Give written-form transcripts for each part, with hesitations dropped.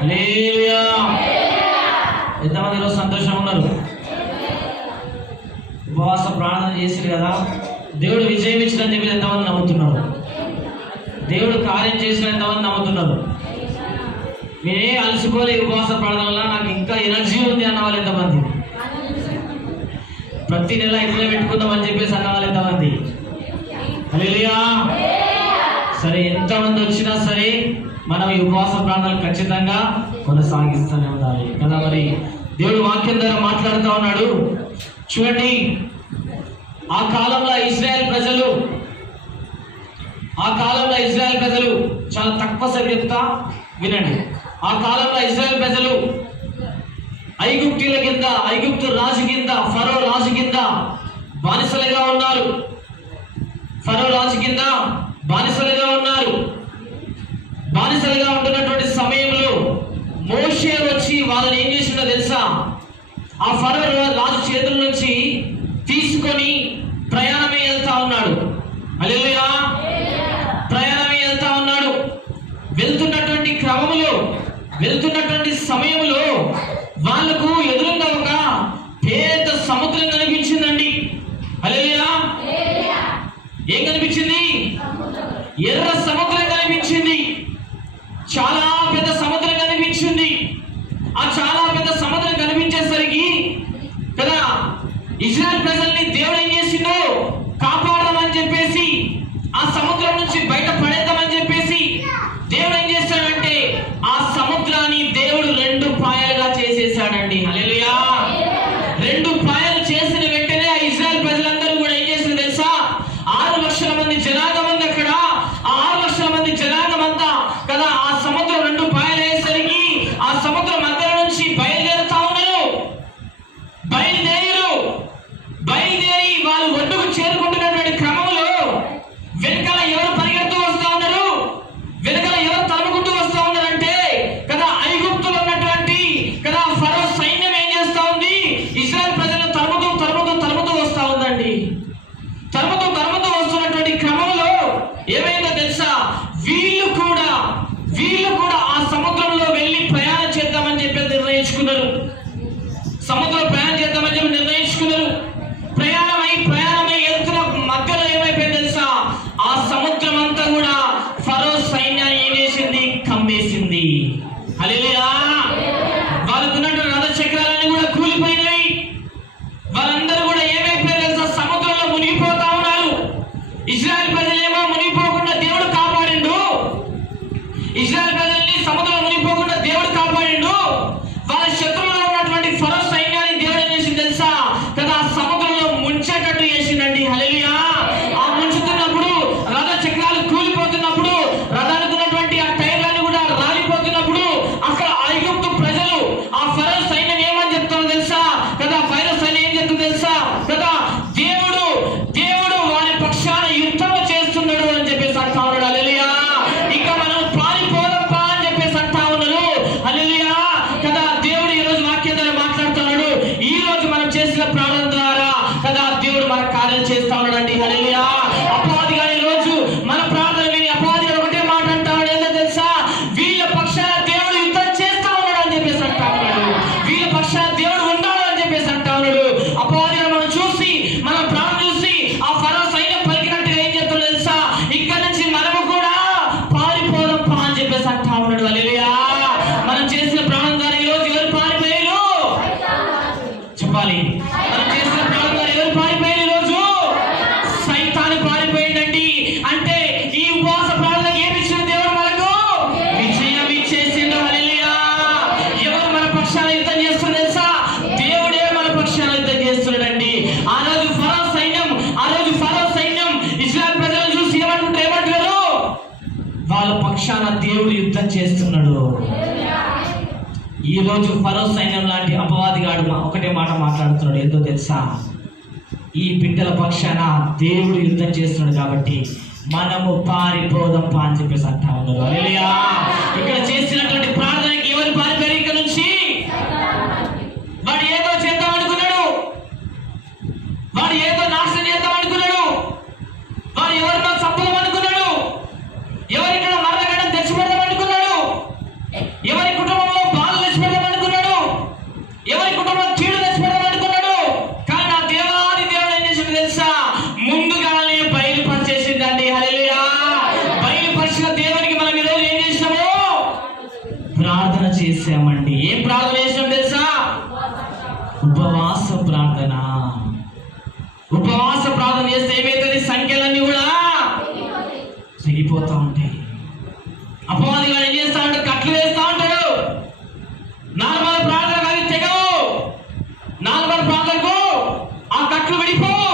హల్లెలూయా. ఎంతమంది ఈరోజు సంతోషంగా ఉన్నారు? ఉపవాస ప్రార్థన చేశారు కదా, దేవుడు విజయం ఇచ్చిందని చెప్పి ఎంతమంది నమ్ముతున్నారు? దేవుడు కార్యం చేసిన ఎంతమంది నమ్ముతున్నారు? నేనే అలసిపోలే ఉపవాస ప్రార్థన వల్ల నాకు ఇంకా ఎనర్జీ ఉంది అన్న వాళ్ళు ఎంతమంది? ప్రతి నెల ఇట్లా పెట్టుకుందాం అని చెప్పేసి అన్న వాళ్ళు ఎంతమంది? హల్లెలూయా. సరే, ఎంతమంది వచ్చినా సరే మనం ఈ ఉపవాస ప్రార్థనలు ఖచ్చితంగా కొనసాగిస్తూనే ఉండాలి కదా. మరి దేవుడు వాక్యం ద్వారా మాట్లాడుతూ ఉన్నాడు. చూడండి, ఆ కాలంలో ఇజ్రాయెల్ ప్రజలు చాలా తక్కువ సరిగ్గా వినండి. ఆ కాలంలో ఇజ్రాయెల్ ప్రజలు ఐగుప్తీల కింద, ఐగుప్తు రాజు కింద, ఫరో రాజు కింద బానిసలుగా ఉన్నారు. బానిసలుగా ఉంటున్నటువంటి సమయంలో మోషే వచ్చి వాళ్ళని ఏం చేసిందో తెలుసా? ఆ ఫరో రాజు చేతుల నుంచి తీసుకొని ప్రయాణమే వెళ్తా ఉన్నాడు. హల్లెలూయా. ప్రయాణమే వెళ్తా ఉన్నాడు. వెళ్తున్నటువంటి సమయంలో వాళ్ళకు ఎదురుగా ఒక పెద్ద సముద్రం కనిపించిందండి. హల్లెలూయా. ఏం కనిపించింది? ఎర్ర సముద్రం కనిపించింది. చాలా పెద్ద సముద్రం కనిపించింది. ఆ చాలా పెద్ద సముద్రం కనిపించేసరికి కదా ఇజ్రాయెల్ ప్రజల్ని దేవుడు ఏం చేసిందో కాపాడదామని చెప్పేసి, ఆ సముద్రం నుంచి బయట పడేద్దామని చెప్పేసి దేవుడు ఏం చేశాడంటే ఆ సముద్రాన్ని దేవుడు 2 పాయలుగా చేసేసాడండి. హల్లెలూయా. 2 పాయలు చేసిన వెంటనే ఆ ఇజ్రాయెల్ ప్రజలందరూ కూడా ఏం చేసింది తెలుసా? 6 లక్షల మంది జనాంగం ఉంది అక్కడ. ఆ 6 లక్షల మంది జనాంగం అంతా కదా ఆ సముద్రం 2 పాయలు అయ్యేసరికి ఆ సముద్రం మధ్య నుంచి బయలుదేరుతా ఉన్నారు. బయలుదేరి వాళ్ళు ఒడ్డుకు చేరుకుంటున్నటువంటి క్రమంలో వెనకాల ఎవరు పరిగెడుతూ వస్తా ఉన్నారు? వెనకాల ఎవరు తరుముకుంటూ వస్తా ఉన్నారంటే కదా ఐగుప్తులో ఉన్నటువంటి కదా ఫరో సైన్యం ఏం చేస్తా ఉంది? ఇజ్రాయెల్ ప్రజలను తరుముతూ వస్తా ఉందండి. తరుముతూ వస్తున్నటువంటి క్రమంలో ఏమైందో తెలుసా? వీళ్ళు కూడా ఆ సముద్రంలో వెళ్ళి ప్రయాణం చేద్దామని చెప్పి నిర్ణయించుకున్నారు. ప్రయాణమై వెళ్తున్న మధ్యలో ఏమైపోయింది తెలుసా? ఆ సముద్రం అంతా కూడా ఫరో సైన్యాన్ని ఏం చేసింది? కమ్మేసింది. హల్లెలూయా. వాళ్ళకున్నటువంటి రథ చక్రాలన్నీ కూడా కూలిపోయినాయి. వాళ్ళందరూ కూడా ఏమైపోయారు తెలుసా? సముద్రంలో మునిగిపోతా ఉన్నారు. ఇజ్రాయెల్ ప్రజలేమో మునిగిపోకుండా దేవుడు కాపాడిండు. ఇజ్రాయెల్ ప్రజల్ని సముద్రంలో మునిగిపోకుండా దేవుడు కాపాడిండు. వాళ్ళ శత్రువులో ఉన్నటువంటి ఫరో సైన్యాన్ని దేవుడు ఏం చేసింది తెలుసా? కదా ఆ సముద్రంలో ముంచేటట్టు చేసిండండి. హల్లెలూయా. ఆ ముంచుతున్నప్పుడు రథ చక్రాలు కూలిపోతున్నప్పుడు, రథానికి ఉన్నటువంటి ఆ టైర్లన్నీ కూడా రాలిపోతున్నప్పుడు అక్కడ ఐగుప్తు ప్రజలు ఆ ఫరో సైన్యం ఏమని చెప్తారో తెలుసా? కదా ఫరో సైన్యం ఏం చెప్తుందో తెలుసా? కదా దేవుడు వారి పక్షాన యుద్ధం చేస్తున్నాడు అని చెప్పేసి అంటా ఉన్నాడు. హల్లెలూయా. ఇక మనం పారిపోదప్పా అని చెప్పేసి అంటా ఉన్నారు. హల్లెలూయా. కదా దేవుడు ఈ రోజు వాక్యం ద్వారా మాట్లాడుతున్నాడు. ఈ రోజు మనం చేసిన ప్రార్థన ద్వారా కదా దేవుడు మన కార్యం చేస్తా ఉన్నాడండి. హల్లెలూయా. అపవాది గారి రోజు మన ప్రార్థన విని అపవాది గారు ఒకటే మాట అంటాడు. ఏంటో తెలుసా? వీళ్ళ పక్షాన దేవుడు యుద్ధం చేస్తా ఉన్నాడు అని చెప్పేసి అంటా ఉన్నాడు. వీళ్ళ పక్షాన దేవుడు ఉన్నాడు అని చెప్పేసి అంటా ఉన్నాడు. అపవాది గారు మనం చూసి, మన ప్రార్థన చూసి ఆ ఫరో సైన్యం పలికినట్టుగా ఏం చెప్తాడు తెలుసా? ఇక్కడ నుంచి మనము కూడా పారిపోదప్పా అని చెప్పేసి అంటా ఉన్నాడు. హల్లెలూయా. మనం చేసిన ప్రార్థన ద్వారా ఈ రోజు ఎవరు పారిపోయారు చెప్పాలి? మనం చేసిన ప్రార్థన ద్వారా ఎవరు పారిపోయారు? ఈ రోజు సైతాను పారిపోయిందండి. అంటే ఈ ఉపవాస ప్రార్థనకి ఏమి ఇచ్చిన దేవుడు? మనకు విజయం ఇచ్చేసిండు. హల్లెలూయా. ఎవరు మన పక్షాన యుద్ధం చేస్తున్నారు తెలుసా? దేవుడే మన పక్షాన యుద్ధం చేస్తున్నాడండి. ఆ రోజు ఫరో సైన్యం ఇజ్రాయెల్ ప్రజలను చూసి ఏమంటున్నారు? వాళ్ళ పక్షాన దేవుడు యుద్ధం చేస్తున్నాడు. ఈ రోజు ఫరో సైన్యం లాంటి అపవాదిగాడు ఒకటే మాట మాట్లాడుతున్నాడు. ఏంటో తెలుసా? ఈ బిడ్డల పక్షాన దేవుడు యుద్ధం చేస్తున్నాడు కాబట్టి మనము పారిపోదప్పా అని చెప్పేసి అంటా ఉన్నారు. హల్లెలూయా. ఇక్కడ చేసినటువంటి ప్రార్థనకి ఎవరు పారిపోయారు? ఇక్కడ నుంచి వాడు ఏదో చేద్దాం అనుకున్నాడు. వాడు ఏదో నాశనం చేద్దాం అనుకున్నాడు. వాడు ఎవరినో చంపడం అనుకున్నాడు. ఎవరిక్కడ మరణగడం తెచ్చిపెడదాం అనుకున్నాడు. ఎవరి కుటుంబంలో చేశామండి. ఏం ప్రార్థన చేసాం తెలుసా? ఉపవాస ప్రార్థన. ఉపవాస ప్రార్థన చేస్తే ఏమైతుంది? సంఖ్యలన్నీ కూడా తెగిపోతా ఉంటాయి. అపవాది గారు ఏం చేస్తా ఉంటాడు? కట్లు వేస్తా ఉంటాడు. నార్మల్ ప్రార్థన అవి తెగవు. నార్మల్ ప్రార్థనకు ఆ కట్లు విడిపోవు.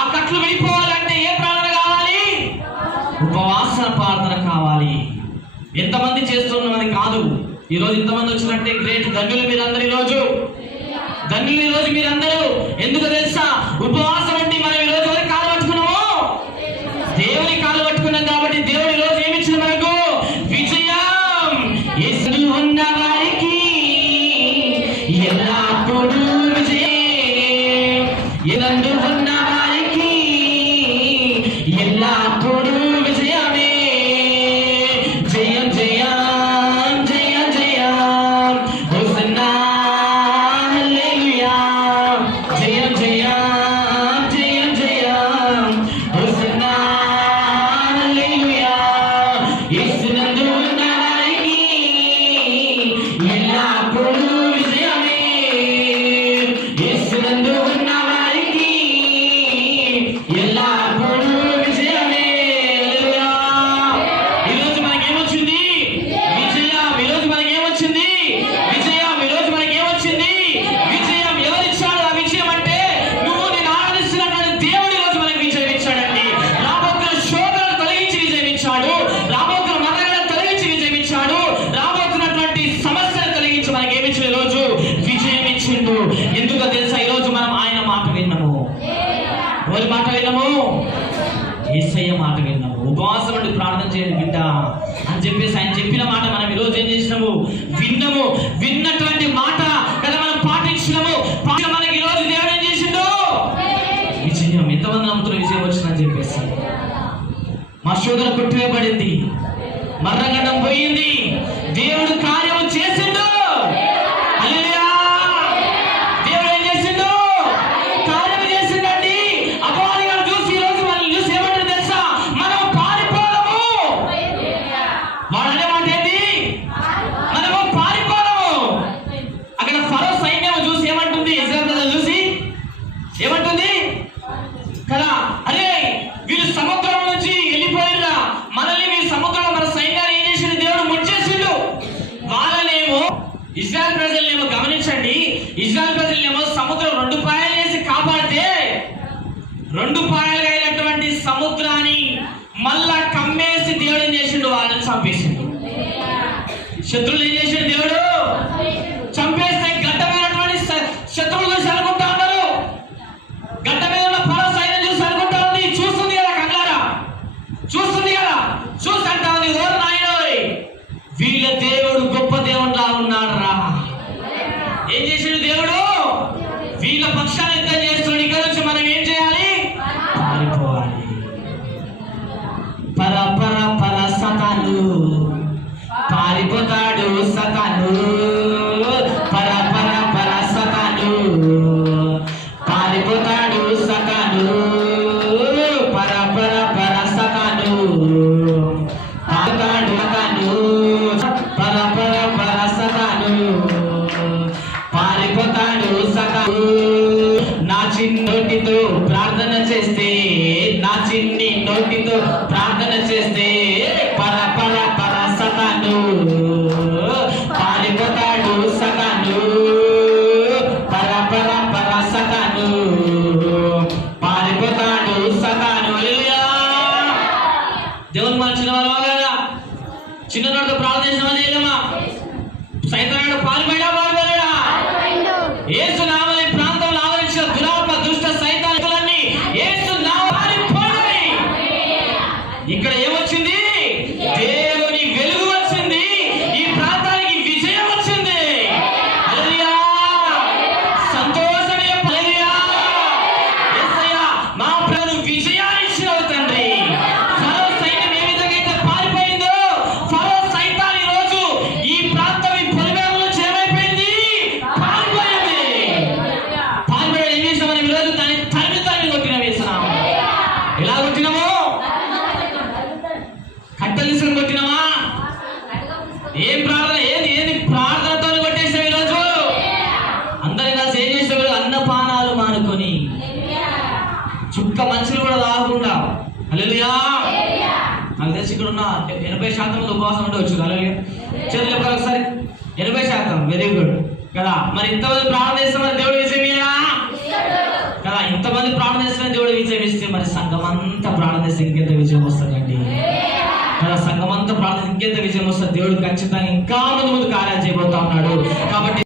ఆ కట్లు విడిపోవాలంటే ఏ ప్రార్థన కావాలి? ఉపవాస ప్రార్థన కావాలి. ఎంతమంది చేస్తున్నామని కాదు. ఈరోజు ఇంతమంది వచ్చినట్టే గ్రేట్. ధన్యులు మీరందరూ ఈరోజు. ధన్యులు ఈరోజు మీరందరూ. ఎందుకు తెలుసా? ఉపవాసం అంటే మనం ఈరోజు ఎవరికి కాలు పట్టుకున్నాము? దేవుని కాలు పట్టుకున్నాం. కాబట్టి దేవుడు ఈరోజు ఏమి ఇచ్చిన మనకు? విజయం. యేసు ఉన్న వారికి ఎల్లప్పుడూ విజయం. యేసు ఉన్న వారికి ఎల్లప్పుడూ విజయమే. జయం జయం జయం జయం. హోసన్నా హల్లెలూయా. జయం జయం జయం జయం. హోసన్నా హల్లెలూయా. యేసునందు ఉన్న వారికి ఎల్లప్పుడూ విజయమే. యేసునందు ఉన్న వారికి ఎల్లప్పుడూ విజయమే. హల్లెలూయా. ఈరోజు మనకేమొచ్చింది? విజయం. ఈరోజు మనకేమొచ్చింది? విజయం. ఈరోజు మనకేమొచ్చింది? విజయం. ఎవరిచ్చాడు ఆ విజయం అంటే? నువ్వు నేను ఆరాధిస్తున్నటువంటి దేవుడు ఈరోజు మనకు విజయం ఇచ్చాడండి. రాబోతున్న శోధనలు తొలగించి విజయం ఇచ్చాడు. రాబోతున్న మరణాలను తొలగించి విజయం ఇచ్చాడు. రాబోతున్నటువంటి సమస్యలు తొలగించి మనకి ఏమి ఇచ్చాడు? ఈరోజు విజయం ఇచ్చిండు. ఎందుకో తెలుసా? ఈరోజు మనం ఆయన మాట విన్నాము. ఎవరి మాట విన్నాము? యేసయ్య మాట విన్నాము. ఉపవాసం నుండి ప్రార్థన చేయండి బిడ్డ అని చెప్పేసి ఆయన చెప్పిన మాట మనం ఈరోజు ఏం చేసినాము? విన్నాము. విన్నటువంటి మాట కదా మనం పాటించినాము. మనకి ఈరోజు దేవుడు ఏం చేసిండు? విజయం. ఎంతమంది నమ్ముతున్న విజయం వచ్చిందని చెప్పేసి? మా శోధన కొట్టివేయబడింది. మరణగండం పోయింది. దేవుడు కార్యం చేసిండు. హల్లెలూయా. దేవుడు ఏం చేసిండు? కార్యం చేసిండండి. అపవాది గారు చూసి ఈరోజు మనల్ని చూసి ఏమంటారు తెలుసా? మనం పారిపోదాము. వాడు అనే మాట ఏంటి? మనము పారిపోదాము. అక్కడ ఫరో సైన్యం చూసి ఏమంటుంది? ఇశ్రాయేలు ప్రజలు చూసి ఏమంటుంది కదా? అరే వీళ్ళు సముద్రం నుంచి వెళ్ళిపోయిరా, మనల్ని మీ సముద్రంలో మన సైన్యాన్ని ఏం చేసిండు? దేవుడు ముంచేసిండు. వాళ్ళనేమో ఇశ్రాయేలు ప్రజలనేమో గమనించండి. ఇశ్రాయేలు ప్రజలనేమో సముద్రం 2 పాయలు చేసి కాపాడితే 2 పాయలుగా అయినటువంటి సముద్రాన్ని మళ్ళా కమ్మేసి దేవుడు ఏం చేసిండు? వాళ్ళని చంపేసిండు. శత్రువులు ఏం చేసిండు? దేవుడు చంపేస్తే గడ్డ మీదటువంటి శత్రువులు చూసి అనుకుంటా ఉన్నారు. గడ్డ మీద ఉన్న ఫరో సైన్యం చూసి అనుకుంటా ఉంది. చూస్తుంది కదా, కళ్ళారా చూస్తుంది కదా. చూసి అంటా ఉంది, ఓ నాయనోయ్ వీళ్ళ దేవుడు గొప్ప దేవుడులా ఉన్నాడు రా. ఏం చేసిండు దేవుడు? వీళ్ళ పక్షాన్ని యుద్ధం చేస్తున్నాడు. ఇక్కడ నుంచి మనం ఏం చేయాలి? పారిపోవాలి. పర పర పర సతాను పారిపోతాడు. సతాను పర పర పర సతాను పారిపోతాడు. సతాను పర పర పర సతాను పారిపోతాడు. సతాను పర పర పర సతాను పారిపోతాడు. సతాను నా చిన్ని నోటితో ప్రార్థన చేస్తే, నా చిన్ని నోటితో ప్రార్థన చేస్తే పర పర పర సతాను పారిపోతాడు. సతాను పర పర పర సతాను పారిపోతాడు. సతాను. హల్లెలూయా. దేవుని మన చిన్నవాళ్ళ కదా, చిన్ననాడు ప్రార్థన చేసినవా చేయలేమా? సైతానుడు పాల్పోయినా పాల్పోలేడా? యేసు నామమున ఈ ప్రాంతంలో ఆవరించిన దురాత్మ దుష్ట సైతానులన్నీ యేసు నామమున పారిపోయినాయి. ఇక్కడ ఏమొచ్చింది? దేవుని వెలుగు వచ్చింది. ఈ ప్రాంతానికి విజయం వచ్చింది. హల్లెలూయా. సంతోషమే. హల్లెలూయా. యేసయ్య మా ప్రభువు విజయాన్ని ఇచ్చినవు తండ్రి. ఫరో సైన్యం ఏ విధంగా అయితే పారిపోయిందో, ఫరో సైతాన్ ఈ రోజు ఈ ప్రాంతం ఈ పొలిమేర నుంచి ఏమైపోయింది? పారిపోయింది. పారిపోయి ఏం చేసాం మనం ఈరోజు? దాన్ని తరిమి కొట్టిన వేసినాము. ఎలా కొట్టినాము? కట్టెలు తీసుకొని కొట్టినామా? ఏం ప్రార్థన? ఏది ప్రార్థన నాకు తెలిసి ఇక్కడ ఉన్న 80% మంది ఉపవాసం ఉండవచ్చు. అలాగే చేతులు ఎప్పుడు ఒకసారి 80%, వెరీ గుడ్ కదా. మరి ఇంతమంది ప్రార్థన చేస్తే మరి దేవుడు విజయం ఇయ్యడా కదా. ఇంతమంది ప్రార్థన చేస్తే దేవుడు విజయం ఇస్తే మరి సంఘం అంతా ప్రార్థన చేస్తే ఇంకెంత విజయం వస్తుందండి కదా. సంఘం అంతా ప్రార్థన ఇంకెంత విజయం వస్తుంది. దేవుడు ఖచ్చితంగా ఇంకా ముందు కార్యాలు చేయబోతా ఉన్నాడు. కాబట్టి